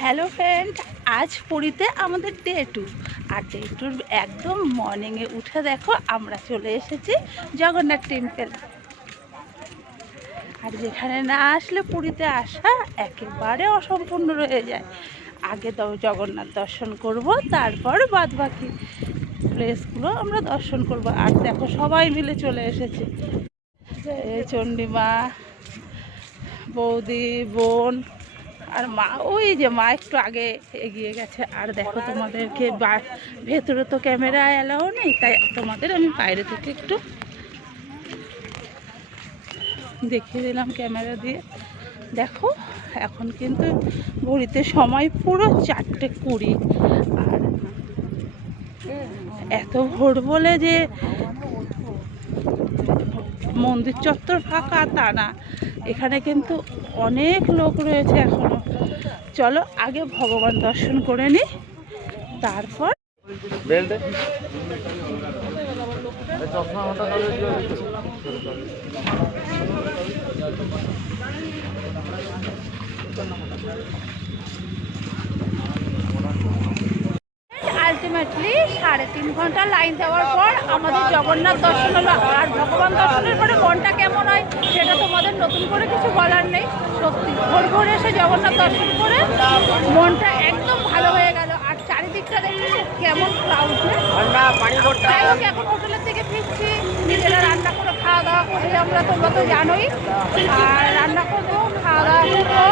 Hello friend, আজ পুরীতে আমাদের ডে 2। আর ডে 2 একদম মর্নিংয়ে উঠে দেখো আমরা চলে এসেছি জগন্নাথ টেম্পল। আর যেখানে না আসলে পুরীতে আসা একেবারে অসম্পূর্ণ রয়ে যায়। আগে তো জগন্নাথ দর্শন করব, তারপর বাদ বাকি প্লেসগুলো আমরা দর্শন করব। আর দেখো সবাই মিলে চলে এসেছে, এই চণ্ডীমা, বৌদি, বোন আর মা। ওই যে মা একটু আগে এগিয়ে গেছে। আর দেখো তোমাদেরকে ভেতরে তো ক্যামেরা অ্যালাও নেই, তাই তোমাদের আমি বাইরে থেকে একটু দেখিয়ে দিলাম ক্যামেরা দিয়ে। দেখো এখন কিন্তু ঘড়িতে সময় পুরো 4:20। আর এত ভোর বলে যে মন্দির চত্বর ফাঁকা তা না, এখানে কিন্তু অনেক লোক রয়েছে এখনো। চলো আগে ভগবান দর্শন করে নিই, তারপর আলটিমেটলি 3.5 ঘন্টা লাইন দেওয়ার পর আমাদের জগন্নাথ দর্শন হলো। আর ভগবান দর্শনের পরে মনটা কেমন হয় সেটা তোমাদের নতুন করে কিছু বলার নেই। সত্যি ভোর ভোর এসে জগন্নাথ দর্শন করে মনটা একদম ভালো হয়ে গেল। আর চারিদিকটা দেখি কেমন ক্রাউড। যাই হোক, এখন হোটেলের থেকে ফিরছি, নিজেরা রান্না করে খাওয়া দাওয়া করি আমরা, তোমরা তো জানোই। আর রান্না করবো, খাওয়া দাওয়া করবো,